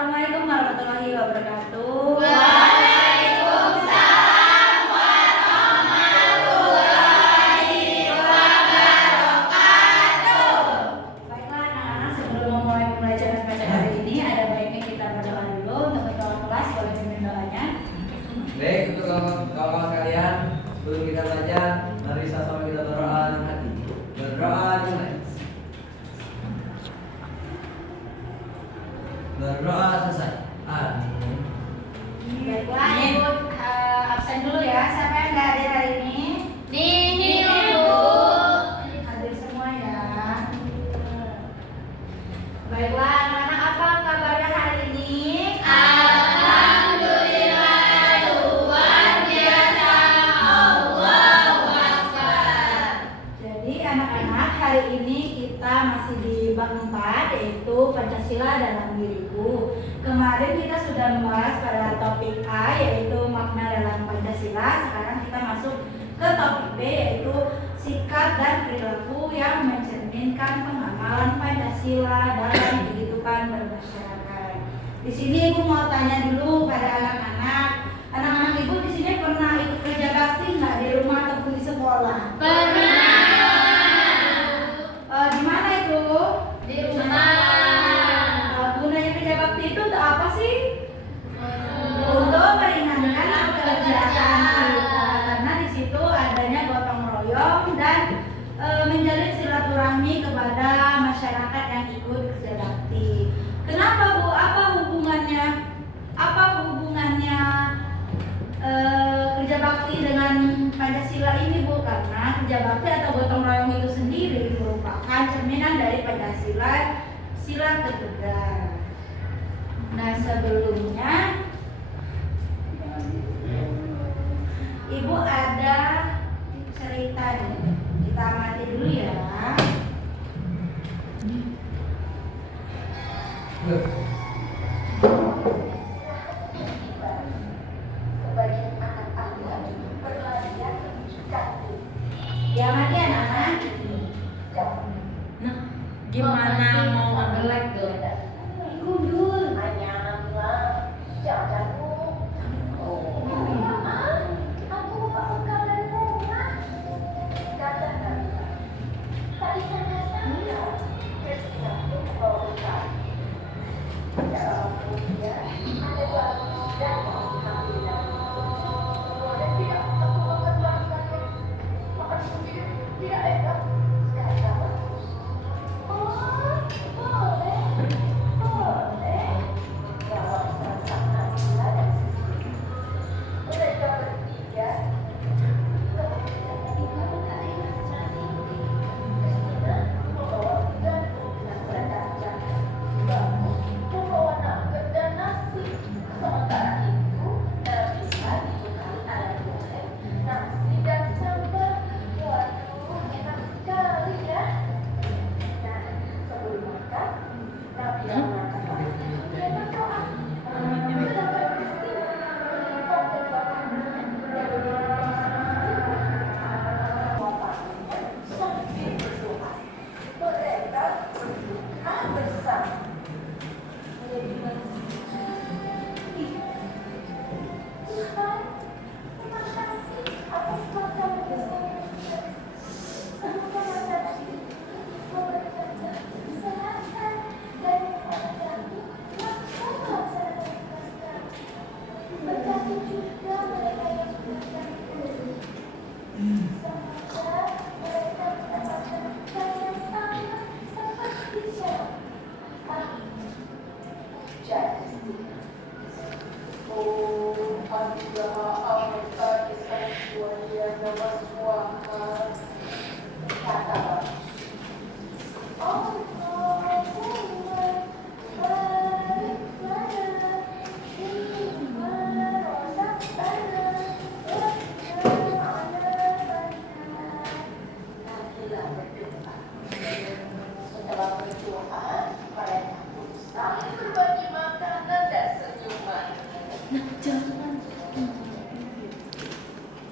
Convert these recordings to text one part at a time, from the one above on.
Assalamualaikum warahmatullahi wabarakatuh. Waalaikumsalam warahmatullahi wabarakatuh. Baiklah anak-anak, sebelum memulai pembelajaran pada hari ini, ada baiknya kita berdoa dulu. Untuk ketua kelas boleh pimpin doanya. Baik, untuk kawan-kawan sekalian, sebelum kita belajar, mari sama-sama kita berdoa dengan hati. Berdoa dimulai. Berdoa selesai. Amin. Baiklah, Ibu absen dulu ya. Siapa yang nggak hadir hari ini? Nini Bu. Hadir semua ya. Baiklah anak-anak, apa kabarnya hari ini? Alhamdulillah, luar biasa. Allahu Akbar. Jadi anak-anak, hari ini kita masih di bab 4, yaitu Pancasila dalam diriku. Kemarin kita sudah membahas pada topik A, yaitu makna dalam Pancasila. Sekarang kita masuk ke topik B, yaitu sikap dan perilaku yang mencerminkan pengamalan Pancasila dalam kehidupan bermasyarakat. Di sini Ibu mau tanya dulu pada anak-anak. Anak-anak Ibu di sini pernah ikut kerja bakti nggak di rumah ataupun di sekolah? Pernah Di mana itu? di rumah. Gunanya kerja bakti itu untuk apa sih? Untuk meringankan pekerjaan kita, karena di situ adanya gotong royong dan menjalin silaturahmi kepada masyarakat yang ikut kerja bakti. Kenapa Bu? Apa hubungannya? Kerja bakti dengan Pancasila ini Bu? Karena kerja bakti atau gotong royong itu sendiri merupakan cerminan dari Pancasila, sila ketiga. Nah, sebelumnya Ibu ada cerita nih. Kita amati dulu ya. Ya, mati anak-anak. Nah, gimana mau ngedelek tuh? Gundul.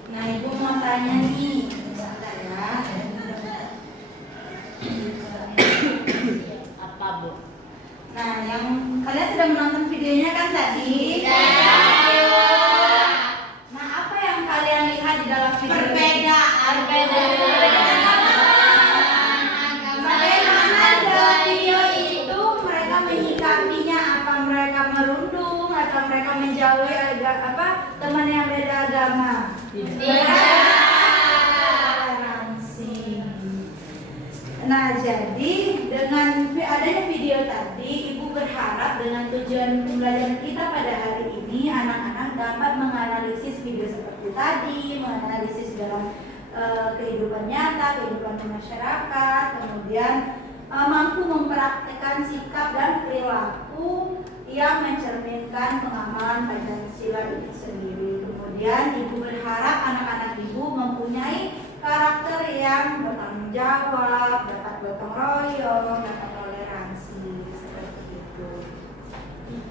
Nah, Ibu mau tanya nih, misalkan ya. Apa, Bu? Nah, yang kalian sudah menonton video videonya kan tadi? Ya. Nah, apa yang kalian lihat di dalam video? Perbedaan. Bagaimana dalam video itu mereka menyikapinya? Apa mereka merundung atau mereka menjauhi teman yang beda agama? Toleransi. Nah, jadi dengan adanya video tadi, Ibu berharap dengan tujuan pembelajaran kita pada hari ini, anak-anak dapat menganalisis video seperti tadi, menganalisis dalam kehidupan nyata, kehidupan masyarakat, kemudian mampu mempraktekkan sikap dan perilaku yang mencerminkan pengamalan Pancasila itu sendiri. Kemudian Ibu berharap anak-anak Ibu mempunyai karakter yang bertanggung jawab, dapat gotong royong, dapat toleransi, seperti itu.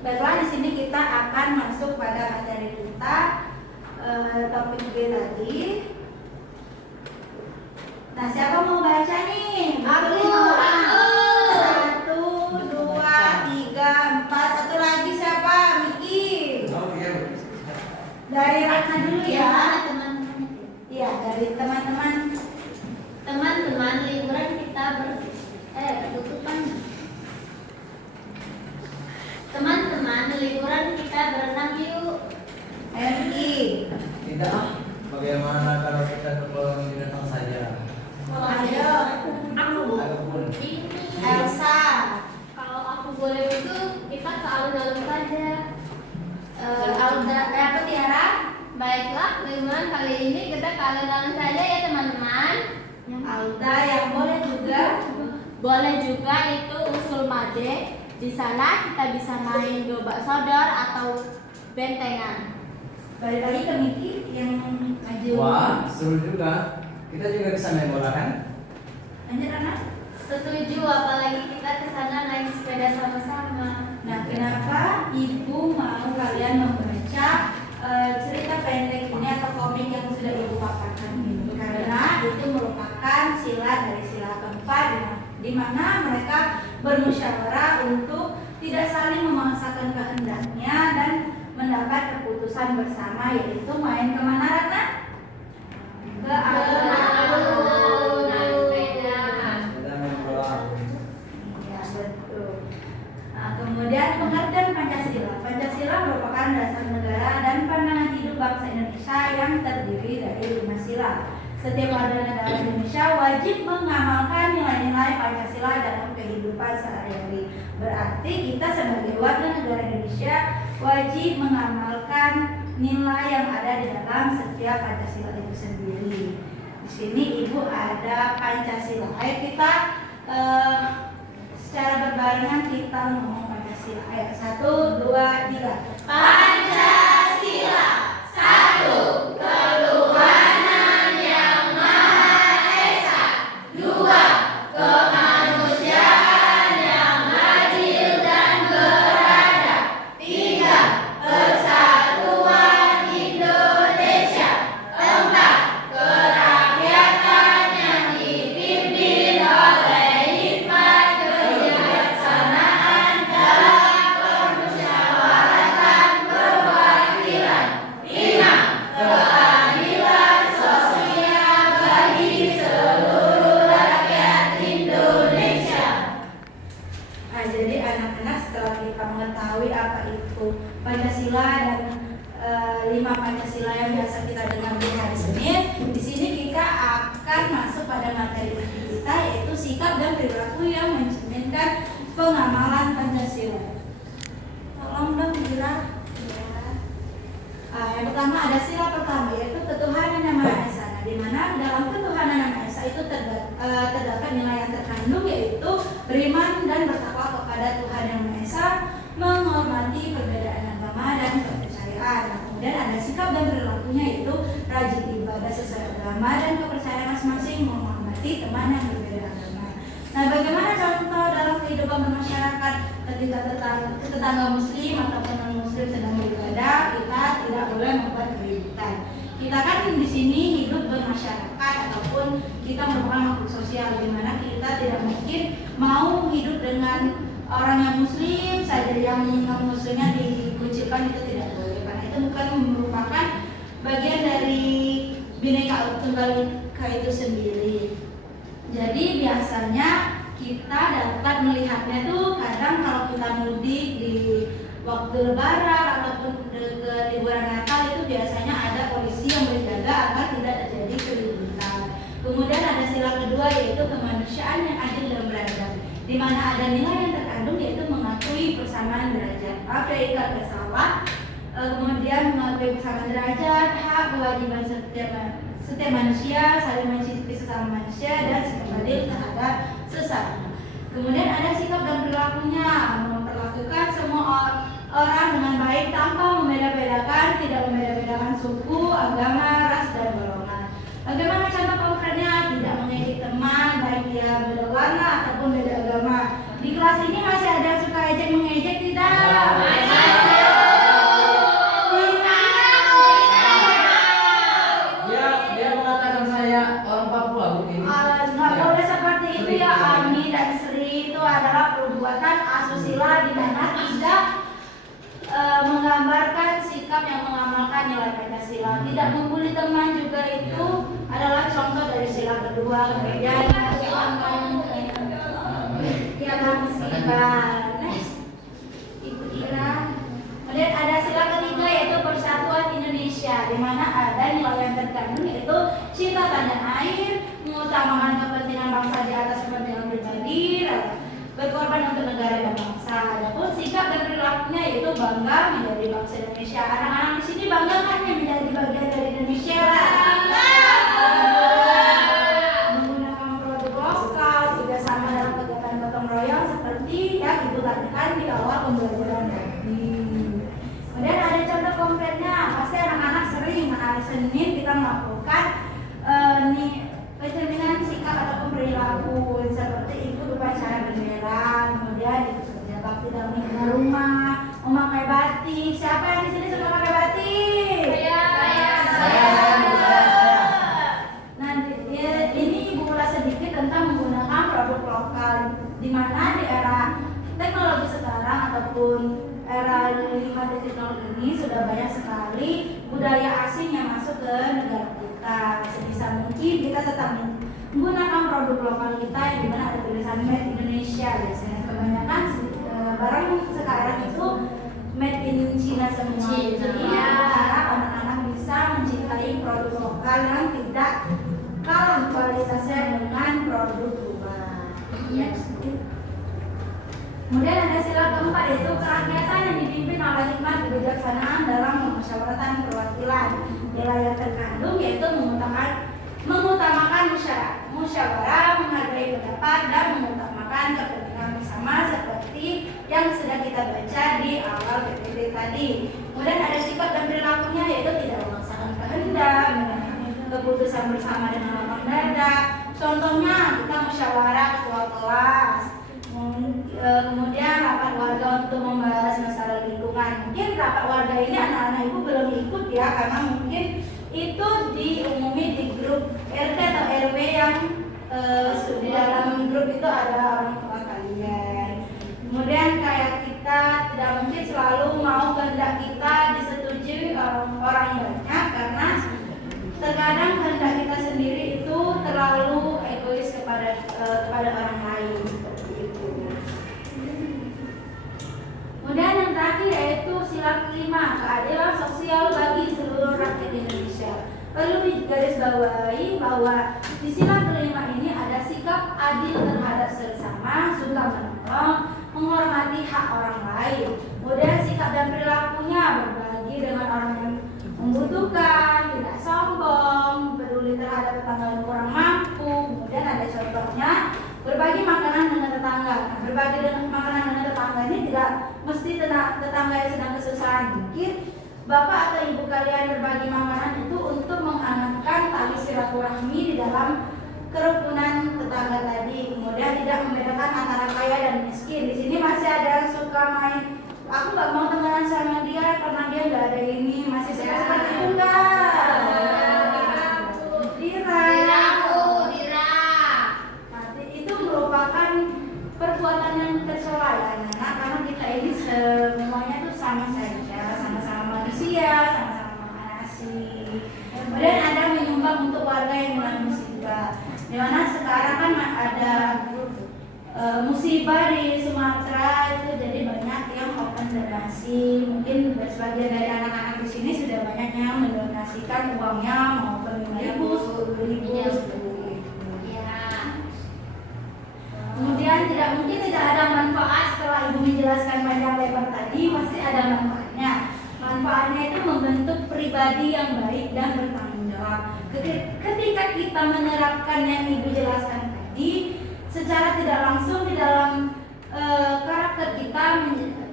Baiklah, di sini kita akan masuk pada materi kita, topik B tadi. Nah, siapa mau baca nih? Aku. 1, 2, 3, 4. Satu lagi siapa? Miki. Oh iya. Dari Ratna dulu ya. Teman-teman. Iya, dari teman-teman. Teman-teman, liburan kita tutupan. Teman-teman, liburan kita berenang yuk. Miki. Tidak ah. Bagaimana kalau kita ke kolam binatang saja? Ayo. Aku Ataupun ini. Elsa. Kalau aku boleh itu kita ke alun-alun saja. Apa Tiara? Baiklah, liburan kali ini kita ke alun-alun saja ya teman-teman. Alda yang boleh juga. Boleh juga itu usul Made. Di sana kita bisa main gobak sodor atau bentengan. Balik lagi ke Miki yang maju. wah, seru juga. Kita juga bisa main bola kan? Lanjut anak. Setuju, apalagi kita ke sana naik sepeda sama-sama. Nah, kenapa Ibu mau kalian membaca cerita pendek ini atau komik yang sudah Ibu paparkan ini? Karena itu merupakan sila dari sila keempat, di mana mereka bermusyawarah untuk tidak saling memaksakan kehendaknya dan mendapat keputusan bersama, yaitu main kemana Ratna? Ke alun-alun. Naik sepeda. Kita main bola. Ya, betul. Nah, kemudian pengertian Pancasila. Pancasila merupakan dasar negara dan pandangan hidup bangsa Indonesia yang terdiri dari 5 sila. Setiap warga negara Indonesia wajib mengamalkan nilai-nilai Pancasila dalam kehidupan sehari-hari. Berarti kita sebagai warga negara Indonesia wajib mengamalkan nilai yang ada di dalam setiap Pancasila itu sendiri. Di sini Ibu ada Pancasila. Ayo kita secara berbarengan kita ngomong Pancasila. Ayo 1, 2, 3. Pancasila, satu, ketuhanan yang Maha Esa. Dua, kemanusiaan yang adil dan beradab. Tiga, persatuan Indonesia. Empat, kerakyatan yang dipimpin oleh hikmat kebijaksanaan dalam permusyawaratan perwakilan. Lima, keadilan sosial bagi seluruh rakyat Indonesia. Nah, jadi anak-anak setelah kita mengetahui apa itu Pancasila dan 5 Pancasila yang biasa kita dengar di hari Senin, di sini kita akan masuk pada materi inti kita, yaitu sikap dan perilaku yang mencerminkan pengamalan Pancasila. Tolong dong Dira. Ya. Yang pertama ada sila pertama, yaitu ketuhanan yang Maha Esa. Nah, di mana dalam ketuhanan yang Maha Esa itu terdapat nilai yang terkandung, yaitu beriman dan bertakwa kepada Tuhan yang Maha Esa, menghormati perbedaan agama dan kepercayaan. Nah, kemudian ada sikap dan perilakunya, yaitu rajin ibadah sesuai agama dan kepercayaan masing-masing, menghormati teman yang berbeda agama. Nah, bagaimana contoh dalam kehidupan bermasyarakat ketika tetangga muslim ataupun non muslim sedang beribadah, kita tidak boleh membuat keributan. Kita kan di sini hidup bermasyarakat ataupun kita merupakan makhluk sosial, di mana kita tidak mungkin mau hidup dengan orang yang muslim saja, yang non muslimnya itu sendiri. Jadi biasanya kita dapat melihatnya tuh kadang kalau kita mudik di waktu lebaran ataupun ke liburan Natal itu biasanya ada polisi yang berjaga agar tidak terjadi keributan. Kemudian ada sila kedua yaitu kemanusiaan yang adil dan beradab, di mana ada nilai yang terkandung yaitu mengakui persamaan derajat. Maaf ya ikat bersalah. Kemudian mengakui persamaan derajat, hak kewajiban setiap manusia, saling mencintai sesama manusia dan sikap adil terhadap sesama. Kemudian ada sikap dan perilakunya, memperlakukan semua orang dengan baik tanpa membeda-bedakan, tidak membeda-bedakan suku, agama, ras dan golongan. Bagaimana contoh konkretnya? Tidak mengejek teman, baik dia beda warna ataupun beda agama. Di kelas ini masih ada yang suka ejek mengejek tidak? Dia mengatakan saya orang Papua begini. Nggak boleh seperti itu ya, Ami dan Sri. Itu adalah perbuatan asusila di mana tidak menggambarkan sikap yang mengamalkan nilai Pancasila. Tidak membuli teman juga itu adalah contoh dari sila kedua. Kemudian Ibu Ira. Kemudian ada sila ketiga yaitu persatuan Indonesia, di mana ada nilai yang terkandung yaitu cinta tanah air, mengutamakan kepentingan bangsa di atas kepentingan pribadi, berkorban untuk negara dan bangsa. Adapun sikap dan perilakunya yaitu bangga menjadi bangsa Indonesia. Anak-anak di sini bangga kan yang menjadi bagian dari Indonesia? Menggunakan produk lokal, juga sama dalam kegiatan gotong royong seperti yang ibu tanyakan di awal pembelajaran tadi. Kemudian ada contoh konkretnya, pasti anak-anak sering hari Senin kita melakukan pencerminan sikap ataupun perilaku seperti ikut upacara bendera, kemudian ikut kerja bakti dalam lingkungan rumah, memakai batik. Siapa yang di sini suka pakai batik? Saya. Nah, ini ibu ulas sedikit tentang menggunakan produk lokal, di mana di era teknologi sekarang ataupun era 5.0 ini sudah banyak sekali budaya asing yang masuk ke negara kita. Sebisa mungkin kita tetap menggunakan produk lokal kita yang dimana ada tulisan Made Indonesia. Biasanya kebanyakan barang sekarang itu Made in China semua. Jadi harap anak-anak bisa mencintai produk lokal yang tidak kalah kualitasnya dengan produk luar. Kemudian ada sila keempat yaitu kerakyatan yang dipimpin oleh hikmat kebijaksanaan dalam musyawaratan perwakilan. Nilai yang terkandung yaitu mengutamakan musyawarah, menghargai pendapat dan mengutamakan kepentingan bersama seperti yang sudah kita baca di awal PPT tadi. Kemudian ada sikap dan perilakunya yaitu tidak memaksakan kehendak, keputusan bersama dengan lapang dada. Contohnya kita musyawarah ketua kelas. Kemudian rapat warga untuk membahas masalah lingkungan. Mungkin rapat warga ini anak-anak ibu belum ikut ya, karena mungkin itu diumumi di grup RT atau RW yang di dalam grup itu ada orang tua kalian. Kemudian kayak kita tidak mungkin selalu mau kehendak kita disetujui orang banyak, karena terkadang kehendak kita sendiri itu terlalu egois kepada orang lain. Kemudian yang terakhir yaitu sila kelima, keadilan sosial bagi seluruh rakyat Indonesia. Perlu digarisbawahi bahwa di sila kelima ini ada sikap adil terhadap sesama, suka menolong, menghormati hak orang lain. Kemudian sikap dan perilakunya berbagi dengan orang yang membutuhkan, tidak sombong, peduli terhadap tetangga yang kurang mampu. Kemudian ada contohnya berbagi makanan dengan tetangga. Berbagi makanan dengan tetangga ini tidak mesti tetangga yang sedang kesusahan. Mungkin bapak atau ibu kalian berbagi makanan itu untuk menghangatkan tali silaturahmi di dalam kerukunan tetangga tadi. Kemudian tidak membedakan antara kaya dan miskin. Di sini masih ada yang suka main, aku nggak mau temenan sama dia karena dia nggak ada ini. Masih suka seperti itu enggak? Merupakan perbuatan yang tercela ya anak-anak, karena kita ini semuanya tuh sama saja, sama-sama manusia, sama-sama makan nasi. Kemudian ada menyumbang untuk warga yang sedang musibah. juga. Dimana sekarang kan ada musibah di Sumatera itu, jadi banyak yang open donasi. Mungkin sebagian dari anak-anak di sini sudah banyak yang mendonasikan uangnya maupun 5.000, 10.000, 10.000. Ya. Kemudian tidak ada manfaat setelah ibu menjelaskan panjang lebar tadi, pasti ada manfaatnya. Manfaatnya itu membentuk pribadi yang baik dan bertanggung jawab. Ketika kita menerapkan yang ibu jelaskan tadi, secara tidak langsung di dalam karakter kita,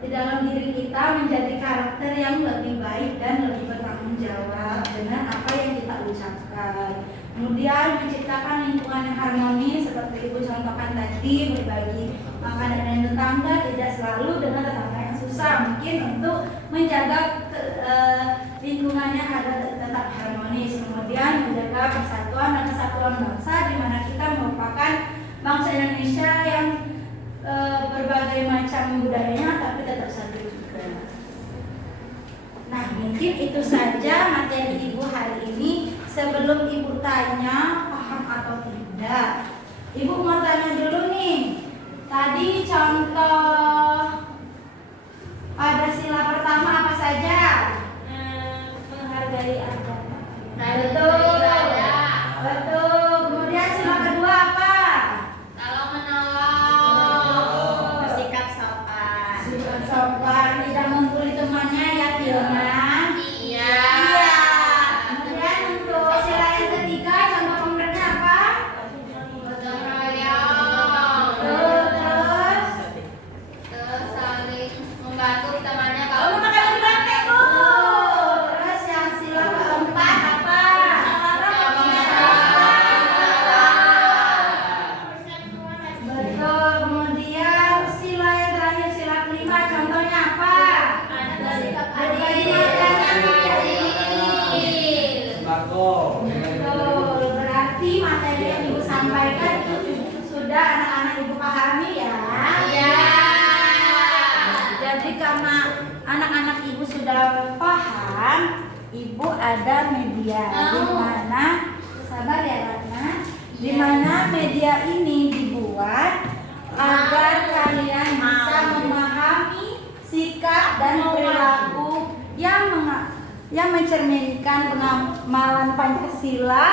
di dalam diri kita menjadi karakter yang lebih baik dan lebih bertanggung jawab dengan apa yang kita ucapkan. Kemudian menciptakan lingkungan yang harmonis seperti ibu contohkan tadi, berbagi makanan dengan tetangga, tidak selalu dengan tetangga yang susah, mungkin untuk menjaga lingkungannya agar tetap harmonis. Kemudian menjaga persatuan dan kesatuan bangsa, di mana kita merupakan bangsa Indonesia yang berbagai macam budayanya tapi tetap satu juga. Nah, mungkin itu saja materi ibu hari ini. Sebelum ibu tanya paham atau tidak, ibu mau tanya dulu nih. Tadi contoh ada sila pertama apa saja? Menghargai agama. Betul. Betul. Kemudian sila kedua apa? Kalau menolong. Bersikap sopan. Sikap sopan, tidak membuli temannya ya, Fiona. Iya. Kemudian untuk sila yang ketiga, contoh konkretnya apa? Gotong royong. Terus Saling membantu temannya Oh, kalau makan lagi banteng, Bu. Terus yang sila keempat apa? Betul. Kemudian sila yang terakhir, sila kelima, contohnya apa? bersikap Berbagi adil. makanan yang adil. Sembako. Betul. Berarti materi yang ibu sampaikan itu sudah anak-anak ibu pahami ya? Iya. Jadi karena anak-anak ibu sudah paham, ibu ada media di mana, sabar ya Ratna, di mana media ini dibuat agar kalian bisa memahami sikap dan perilaku yang mencerminkan pengamalan Pancasila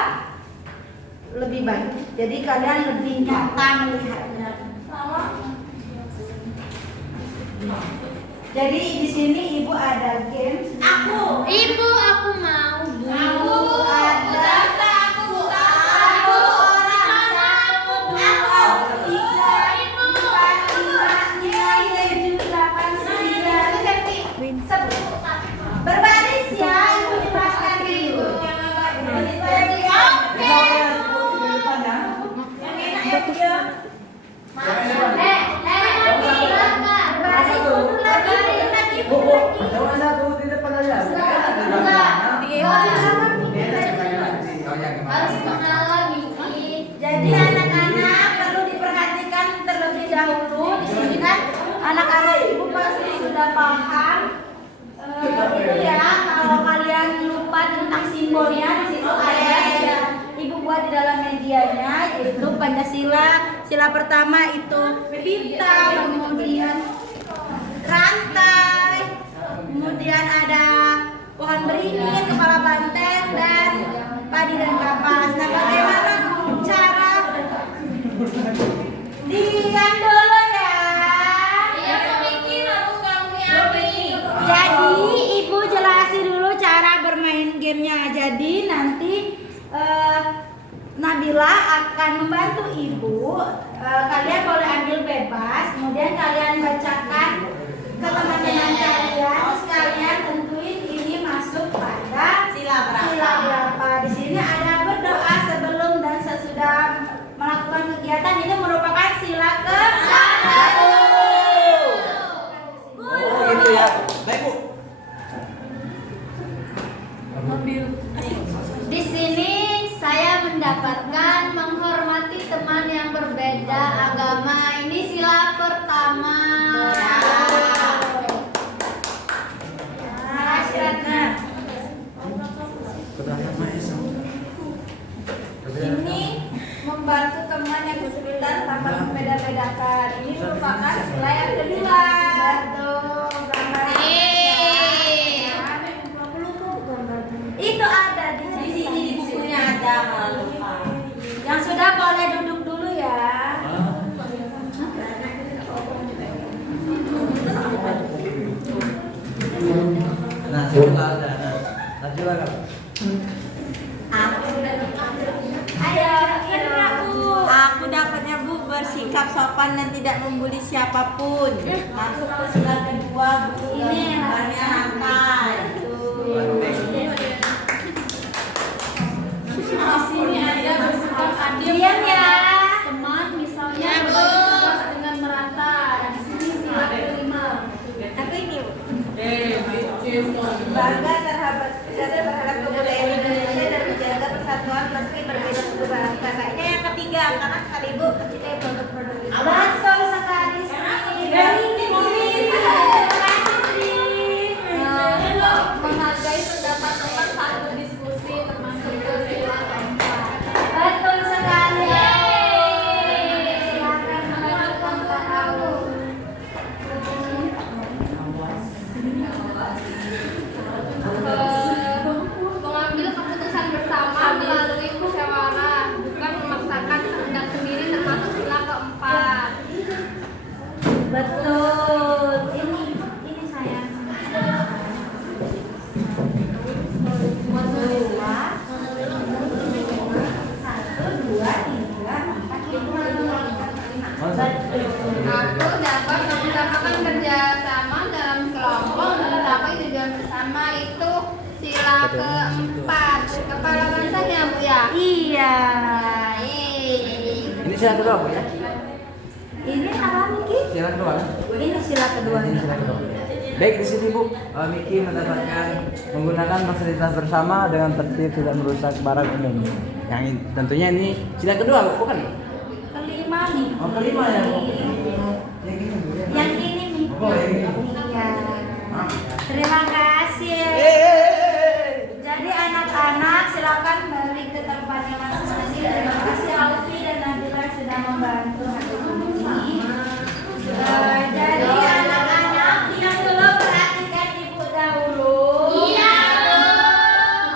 lebih baik. Jadi kalian lebih nyata melihatnya. Jadi di sini ibu ada games. Ibu, aku mau. Aku ada Aku. satu orang, satu, dua, tiga, empat, lima, enam, tujuh, delapan, sembilan, sepuluh. Berbaris ya, ibu jelaskan dulu. Berbaris mundur lagi, Bu, jangan satu di depan aja. Harus mengenal lagi. Jadi anak-anak perlu diperhatikan terlebih dahulu. Di sini kan anak-anak ibu pasti sudah paham itu ya. Kalau kalian lupa tentang simbolnya, di situ ada yang ibu buat di dalam medianya, yaitu Pancasila. Sila pertama itu pita, kemudian rantai, kemudian ada pohon beringin, kepala banteng, dan padi dan kapas. Nah, bagaimana cara diam dulu ya? Iya, bikin aku kamu Jadi ibu jelasin dulu cara bermain gamenya. Jadi nanti Nabila akan membantu ibu. Kalian boleh ambil bebas. Kemudian kalian bacakan ke teman-teman kalian. Terus kalian tentuin ini masuk pada Sila berapa? Sila berapa. Di sini ada berdoa sebelum dan sesudah melakukan kegiatan. Ini merupakan sila ke-1. Oh, gitu ya. Baik, Bu. Di sini saya mendapatkan menghormati teman yang berbeda agama. Ini sila pertama. lanjutkan tanpa membeda-bedakan. Ini merupakan sila yang kedua. Betul, gambar. Itu ada di sini di bukunya ada kalau lupa. Yang sudah boleh duduk dulu ya. Nah, sekolah ada. Nah, Najwa kan? Ayo, aku dapatnya Bu bersikap sopan dan tidak membuli siapapun. Masuk ke sila kedua Bu. Ini gambarnya lantai. Di sini ada bersikap adil Diam ya. teman, misalnya berbagi tugas dengan merata. Di sini sila kelima. Apa ini Bu? Bangga terhadap kebudayaan Indonesia dan menjaga persatuan meski berbeda suku bangsa. Kayaknya yang ketiga karena sekali Bu kita produk-produk itu. Betul sekali Sri. Dan ini Sri. Menghargai pendapat teman saat berdiskusi termasuk ke sila keempat. Betul sekali. Silakan melanjutkan Pak Awu. Mengambil keputusan bersama melalui musyawarah, bukan memaksakan kehendak sendiri termasuk sila keempat. Betul. Ini saya. Aku dapat mengutamakan kerjasama dalam kelompok untuk mencapai tujuan bersama, itu sila keempat. Kepala bangsa ya Bu ya? Iya. Ini sila kedua Bu ya? Ini apa Miki? Sila kedua kan? Ini sila kedua. Ini sila kedua. Baik, di sini Bu, Miki mendapatkan menggunakan fasilitas bersama dengan tertib tidak merusak barang umum. Yang tentunya ini sila kedua Bu, bukan? Kelima nih. Oh, kelima ya Bu. Yang ini Bu ya? Yang ini nih. Oh, yang ini. Iya. Terima kasih. Jadi anak-anak silakan balik ke tempatnya masing-masing. Terima kasih Alfi dan Nabila sudah membantu hari ini. Jadi anak-anak yang dulu perhatikan Ibu dahulu.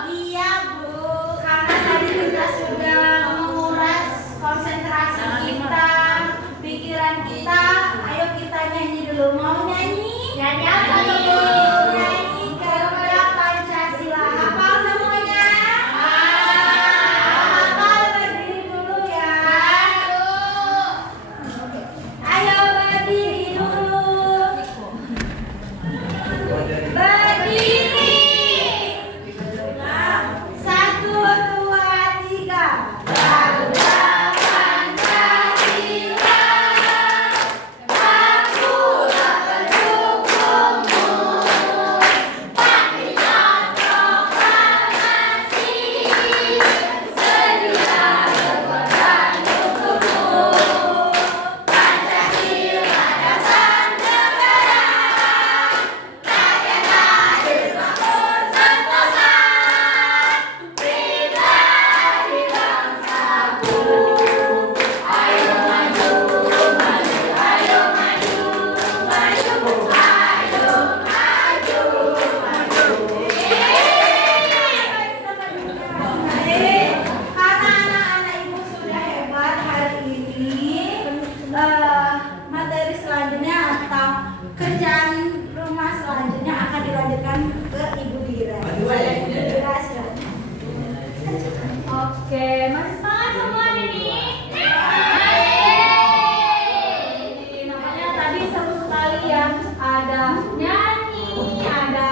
Iya Bu, karena tadi kita sudah menguras konsentrasi kita, pikiran kita. Ayo kita nyanyi dulu. Mau nyanyi? Nyanyi apa Bu? Nyanyi Garuda Pancasila. Hafal semuanya? Hafal, berdiri dulu ya. Ayo berdiri dulu. Berdiri. 1, 2, 3. Garuda Pancasila. Aku tak pendukungmu. Patriot proklamasi. Sedia berkorban untukmu. Pancasila dasar negara. Rakyat adil makmur sentosa. Pribadi bangsaku. Ayo maju, maju, ayo maju, maju, ayo maju, maju. Karena anak-anak Ibu sudah hebat hari ini, materi selanjutnya atau kerjaan rumah selanjutnya akan dilanjutkan ke Ibu Dira. Ibu Dira, silakan. Oke, masih semangat semua ini? Namanya tadi seru sekali ya. Ada nyanyi, ada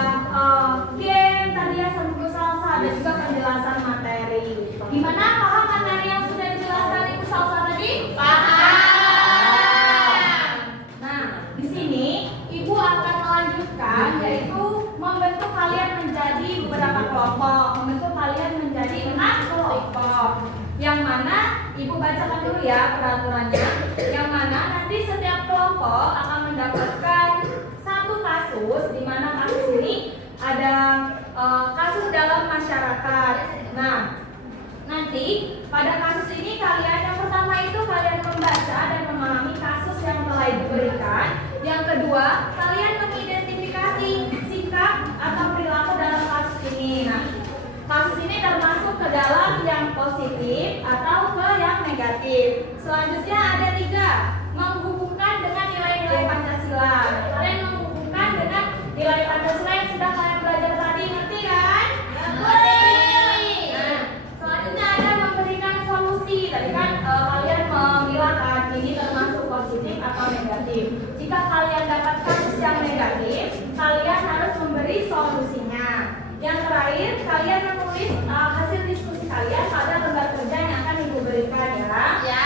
game, tadi ya sambil salsa, ada juga penjelasan materi. Gimana paham materi yang sudah dijelaskan Ibu Salsa tadi? Paham. Nah, di sini Ibu akan melanjutkan, yaitu membentuk kalian menjadi beberapa kelompok, membentuk kalian menjadi 6 kelompok. Yang mana Ibu bacakan dulu ya peraturannya. Yang mana nanti setiap kelompok akan mendapatkan satu kasus, di mana kasus ini ada kasus dalam masyarakat. Nah, nanti pada kasus ini kalian yang pertama itu kalian membaca negatif. Selanjutnya ada 3, menghubungkan dengan nilai-nilai Pancasila. Kalian menghubungkan dengan nilai Pancasila yang sudah kalian belajar tadi, ngerti kan? Nah, selanjutnya ada memberikan solusi. Tadi kan kalian memilah kan ini termasuk positif atau negatif. Jika kalian dapat kasus yang negatif, kalian harus memberi solusinya. Yang terakhir, kalian menulis hasil diskusi kalian pada lembar kerja yang akan ibu berikan ya. Ya.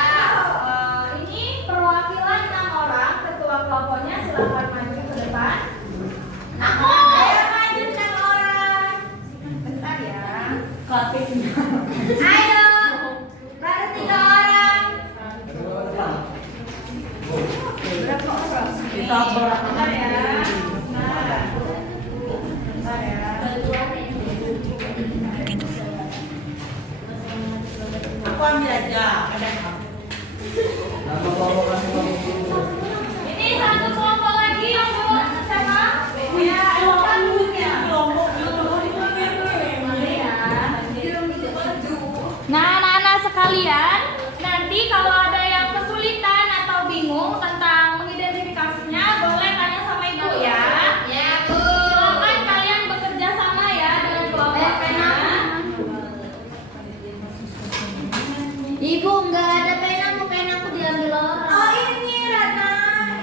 Ini perwakilan 6 orang, ketua kelompoknya silakan maju ke depan. Aku. Ayo maju 6 orang. Bentar ya. Ayo. Baru 3 orang. Berapa orang? Bentar ya. Bentar ya. Aku ambil aja. Ada Nama kelompok kami. Ini satu kelompok lagi yang bawa siapa? ya, kelompok Nah, anak-anak sekalian, nanti kalau ada yang kesulitan atau bingung tentang mengidentifikasinya, boleh tanya sama ibu ya. Ya, Bu. Silakan kalian bekerja sama ya dengan kelompoknya. Ibu nggak ada penaku diambil orang. Oh ini Rana,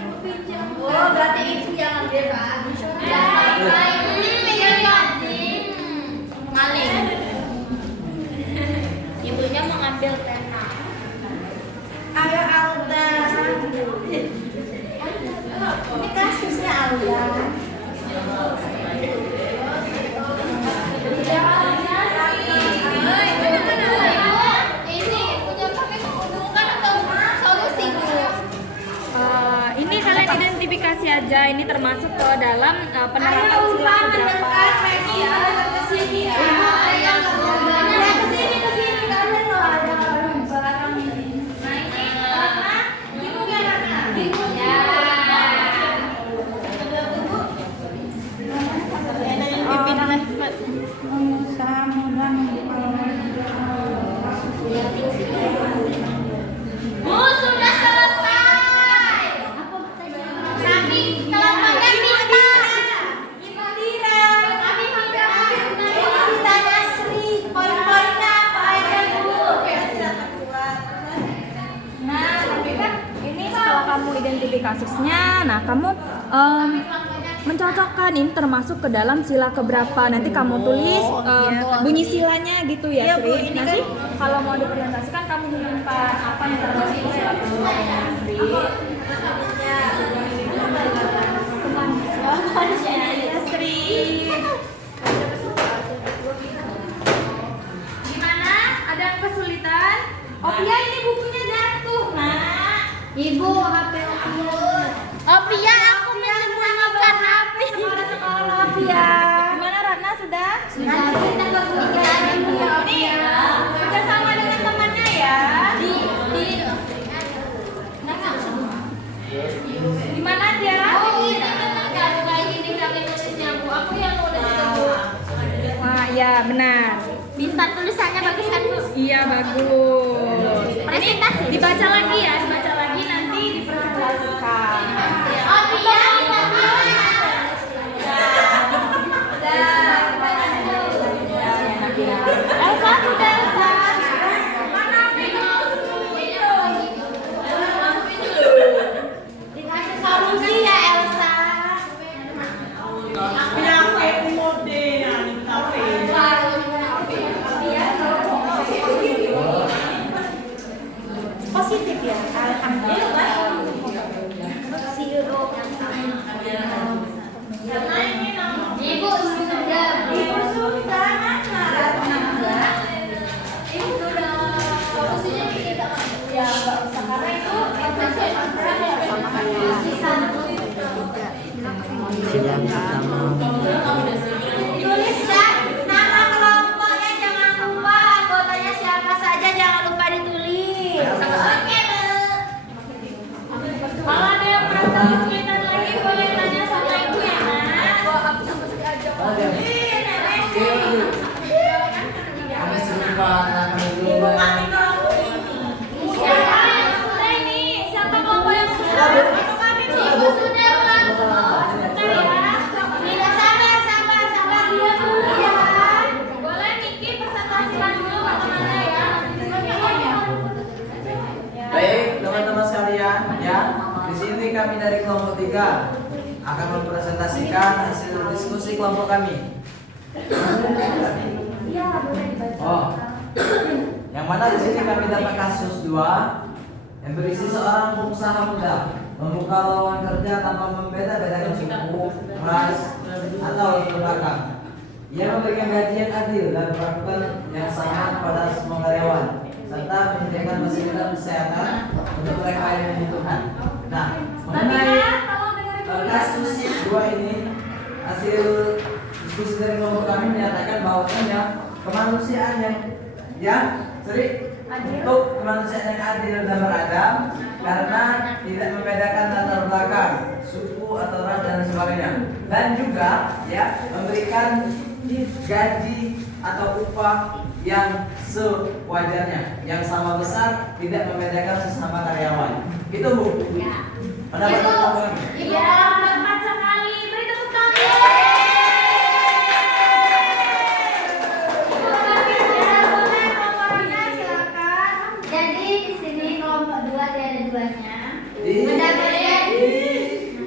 ibu pinjam. Oh, berarti ibu yang ambil kan? Baik, maling. Ibunya mengambil pena. Ayo Alda. Ini kasusnya Alda. Ini punya kami menghubungkan atau solusi dulu? Ini kalian identifikasi aja. Ini termasuk ke dalam penerapan Ayo sila Ulfa keberapa. mendekat lagi ya, ke sini ya. Yang Ya, ke sini kalian loh ada orang barang ini. Nah ini Rana, bingung ya Rana? bingung ya. Bu sudah selesai. Kami kelompoknya minta. Indira. Kami hampir Ini ditanya Sri, poin-poinnya apa aja Bu? Nah, tapi kan ini setelah kamu identifikasi kasusnya, nah kamu mencocokkan ini termasuk ke dalam sila keberapa. Nanti kamu tulis bunyi silanya gitu ya, Iya, Sri. Bu, ini Nanti kalau mau dipresentasikan kamu menyimpan apa yang termasuk ke sila keberapa, Sri. Sri. Gimana? Ada yang kesulitan? Oh iya, ini bukunya jatuh, Nak. Ibu, HP aku. Oh, Pia, aku menyembunyikan HP. Sekolah ya. Gimana Ratna sudah? Nanti kita ke pemikiran Ibu. Ini sudah sama dengan temannya ya. Gimana Tiara? Oh, ini benar kan kayak gini kami tulisnya Bu. Aku yang nulis itu. Wah, ya benar. Minta tulisannya bagus kan Bu? Iya bagus. Presentasi. Dibaca lagi ya, dibaca lagi nanti dipresentasikan. Oh, Pia, minta Elsa sudah Elsa. Dikasih solusi ya Elsa. Positif ya, alhamdulillah. Ibu sudah. Ibu sudah mana? Ibu sudah. Solusinya kita Ya nggak usah karena itu tulis ya nama kelompoknya, jangan lupa anggotanya siapa saja, jangan lupa ditulis. Kalau ada yang merasa kesulitan lagi boleh tanya sama ibu ya Nak. Ibu kami kalau ini. ketiga akan mempresentasikan hasil diskusi kelompok kami. Iya, boleh dibaca. Oh, yang mana di sini kami dapat kasus 2 yang berisi seorang pengusaha muda membuka lowongan kerja tanpa membeda-bedakan suku, ras, atau latar belakang. Ia memberikan gaji yang adil dan perlakuan yang sama kepada semua karyawan, serta menyediakan fasilitas kesehatan untuk mereka yang membutuhkan. Nah, mengenai kasus 2 ini, hasil diskusi dari kelompok kami menyatakan bahwasannya kemanusiaan yang untuk kemanusiaan yang adil dan beradab karena tidak membedakan latar belakang, suku atau ras dan sebagainya, dan juga ya memberikan gaji atau upah yang sewajarnya, yang sama besar, tidak membedakan sesama karyawan. Itu Bu. Pendapat kelompok kami. Iya, tepat sekali. Beri tepuk tangan. Boleh, kelompoknya silakan. Jadi di sini kelompok 2 ada duanya. Ih.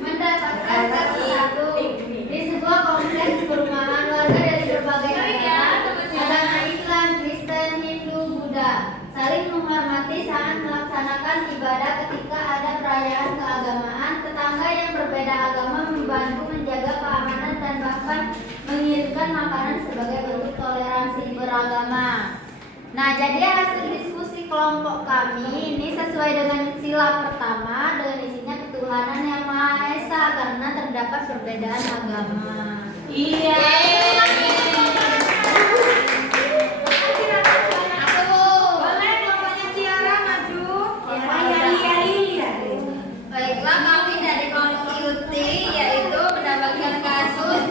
Mendapatkan kasus 1 di sebuah kompleks perumahan warga dari berbagai agama Islam, Kristen, Hindu, Buddha saling menghormati saat melaksanakan ibadah. Ketika ada perayaan keagamaan, tetangga yang berbeda agama membantu menjaga keamanan dan bahkan mengirimkan makanan sebagai bentuk toleransi beragama. Nah, jadi hasil diskusi kelompok kami ini sesuai dengan sila pertama dengan isinya ketuhanan yang Maha Esa karena terdapat perbedaan agama. Iya. Boleh kelompoknya Ciara maju. Baiklah, kami dari kelompok IUT yaitu mendapatkan kasus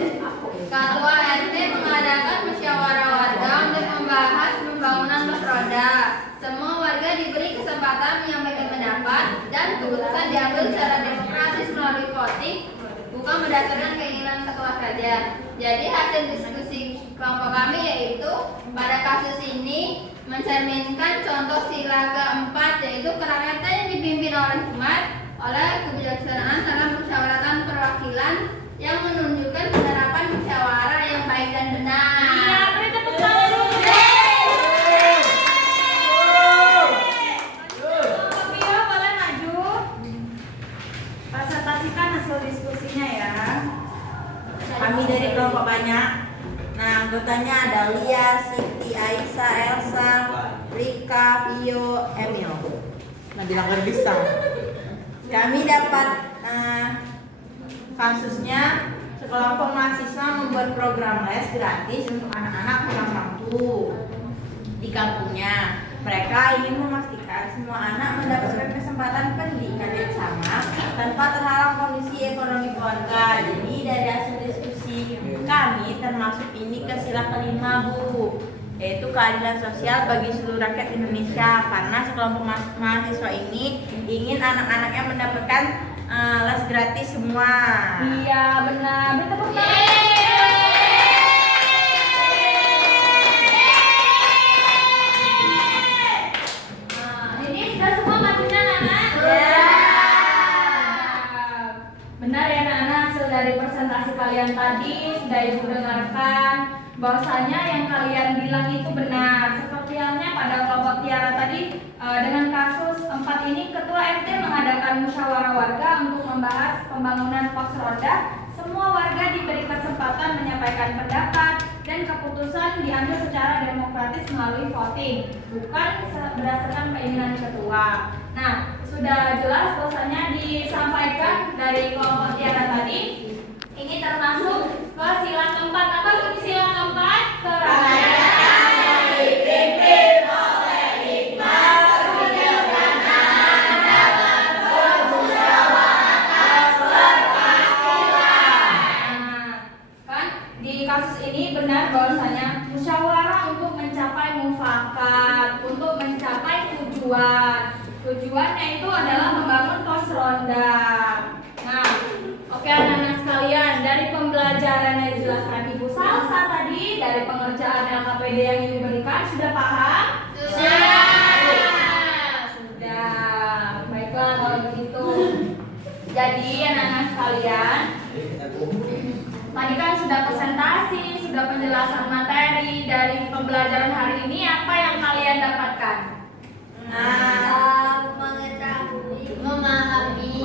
Ketua RT mengadakan musyawarah warga untuk membahas pembangunan pos roda. Semua warga diberi kesempatan menyampaikan pendapat dan keputusan diambil secara demokratis melalui voting, bukan berdasarkan keinginan ketua saja. Jadi hasil diskusi kelompok kami yaitu pada kasus ini mencerminkan contoh sila keempat yaitu kerakyatan yang dipimpin oleh umat oleh kebijaksanaan dalam musyawaratan perwakilan yang menunjukkan penerapan musyawarah yang baik dan benar. Iya, beri tepuk tangan dulu. Kelompok Bio boleh maju. Presentasikan hasil diskusinya ya. Kami dari kelompok banyak. Nah, anggotanya ada Lia, Siti, Aisyah, Elsa, Rika, Vio, Emil. Nah, bilang bisa. Kami dapat kasusnya sekelompok mahasiswa membuat program les gratis untuk anak-anak kurang mampu di kampungnya. Mereka ingin memastikan semua anak mendapatkan kesempatan pendidikan yang sama tanpa terhalang kondisi ekonomi keluarga. Jadi dari hasil diskusi kami termasuk ini ke sila kelima Bu, yaitu keadilan sosial bagi seluruh rakyat Indonesia karena sekelompok mahasiswa ini ingin anak-anaknya mendapatkan les gratis semua. Iya, benar. Beri tepuk tangan. Ini sudah semua majunya anak-anak? Benar ya anak-anak, hasil dari presentasi kalian tadi sudah Ibu dengarkan bahwasanya yang kalian bilang itu benar. Seperti halnya pada kelompok Tiara tadi dengan kasus 4 ini Ketua RT mengadakan musyawarah warga untuk membahas pembangunan pos roda. Semua warga diberi kesempatan menyampaikan pendapat dan keputusan diambil secara demokratis melalui voting, bukan berdasarkan keinginan ketua. Nah, sudah jelas bahwasanya disampaikan dari kelompok Tiara tadi ini termasuk ke sila keempat. Apa itu sila keempat? Kerakyatan dipimpin oleh hikmat kebijaksanaan dalam bermusyawarah perwakilan. Kan di kasus ini benar bahwasanya musyawarah untuk mencapai mufakat, untuk mencapai tujuan. Tujuannya itu adalah membangun pos ronda. Nah, oke anak-anak sekalian, dari pembelajaran yang dijelaskan Ibu Salsa tadi, dari pengerjaan LKPD yang Ibu berikan, sudah paham? Sudah. Baiklah kalau begitu. Jadi anak-anak sekalian sekalian, tadi kan sudah presentasi, sudah penjelasan materi dari pembelajaran hari ini. Apa yang kalian dapatkan? Mengetahui, memahami,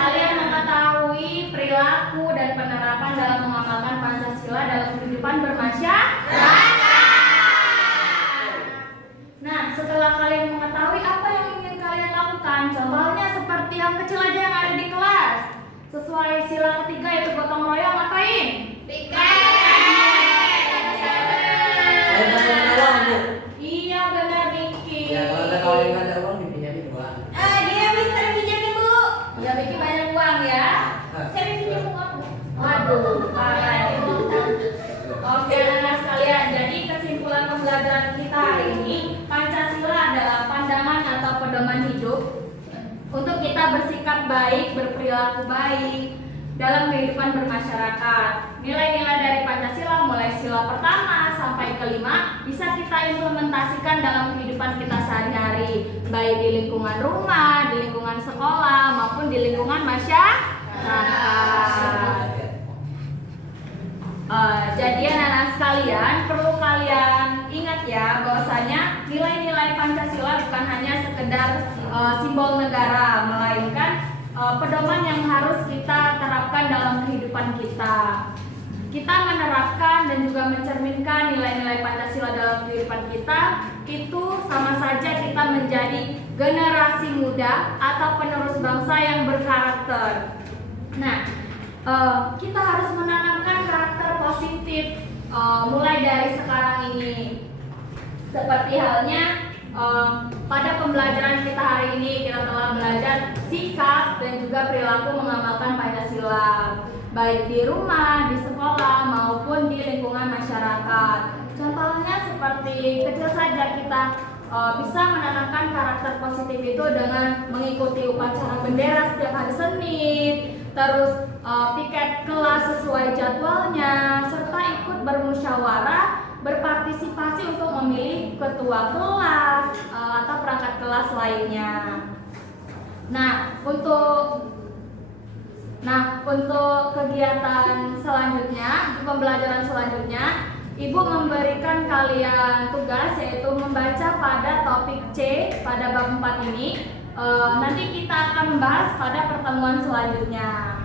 Kalian mengetahui perilaku dan penerapan dalam mengamalkan Pancasila dalam kehidupan bermasyarakat. Nah, setelah kalian mengetahui, apa yang ingin kalian lakukan? Contohnya seperti yang kecil aja yang ada di kelas. Sesuai sila ketiga yaitu gotong royong, ngapain? Iya benar Miki. Ya kalau ada kawan yang ada uang dipinjamin uang. Dia bisa pinjamin Bu. Ya Miki banyak uang ya. Saya pinjam uang Bu. Waduh, parah itu. Oke anak-anak sekalian, jadi kesimpulan pembelajaran kita hari ini, Pancasila adalah pandangan atau pedoman hidup untuk kita bersikap baik, berperilaku baik dalam kehidupan bermasyarakat. Nilai-nilai dari Pancasila mulai sila pertama sampai kelima bisa kita implementasikan dalam kehidupan kita sehari-hari, baik di lingkungan rumah, di lingkungan sekolah, maupun di lingkungan masyarakat. Jadi anak-anak sekalian, perlu kalian ingat ya bahwasanya nilai-nilai Pancasila bukan hanya sekedar simbol negara, melainkan pedoman yang harus kita terapkan dalam kehidupan kita. Kita menerapkan dan juga mencerminkan nilai-nilai Pancasila dalam kehidupan kita, itu sama saja kita menjadi generasi muda atau penerus bangsa yang berkarakter. Nah, kita harus menanamkan karakter positif mulai dari sekarang ini. Seperti halnya pada pembelajaran kita hari ini, kita telah belajar sikap dan juga perilaku mengamalkan Pancasila, baik di rumah, di sekolah, maupun di lingkungan masyarakat. Contohnya seperti kecil saja kita bisa menanamkan karakter positif itu dengan mengikuti upacara bendera setiap hari Senin, terus piket kelas sesuai jadwalnya, serta ikut bermusyawarah, berpartisipasi untuk memilih ketua kelas atau perangkat kelas lainnya. Nah, untuk kegiatan selanjutnya, pembelajaran selanjutnya, Ibu memberikan kalian tugas yaitu membaca pada topik C pada bab 4 ini. Nanti kita akan membahas pada pertemuan selanjutnya.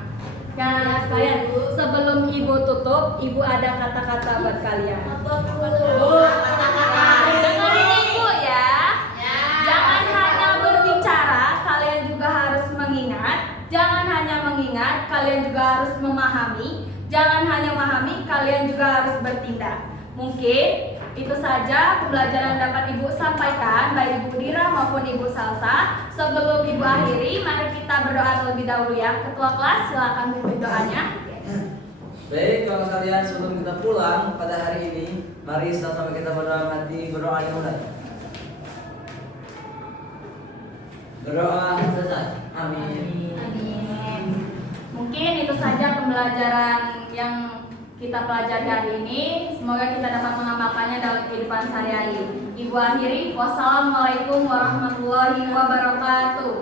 Nah, sekalian, sebelum Ibu tutup, Ibu ada kata-kata buat kalian. Dengerin Ibu ya. Jangan hanya berbicara, kalian juga harus mengingat. Jangan hanya mengingat, kalian juga harus memahami. Jangan hanya memahami, kalian juga harus bertindak. Mungkin itu saja pembelajaran dapat Ibu sampaikan, baik Ibu Dira maupun Ibu Salsa. Sebelum Ibu akhiri, mari kita berdoa terlebih dahulu ya. Ketua kelas, silakan pimpin doanya. Baik, kalau kalian sebelum kita pulang pada hari ini, mari sama-sama kita berdoa hati, berdoa yang mulai. Berdoa selesai. Amin. Amin. Mungkin itu saja pembelajaran yang kita pelajari hari ini. Semoga kita dapat mengamalkannya dalam kehidupan sehari-hari. Ibu akhiri, wassalamualaikum warahmatullahi wabarakatuh.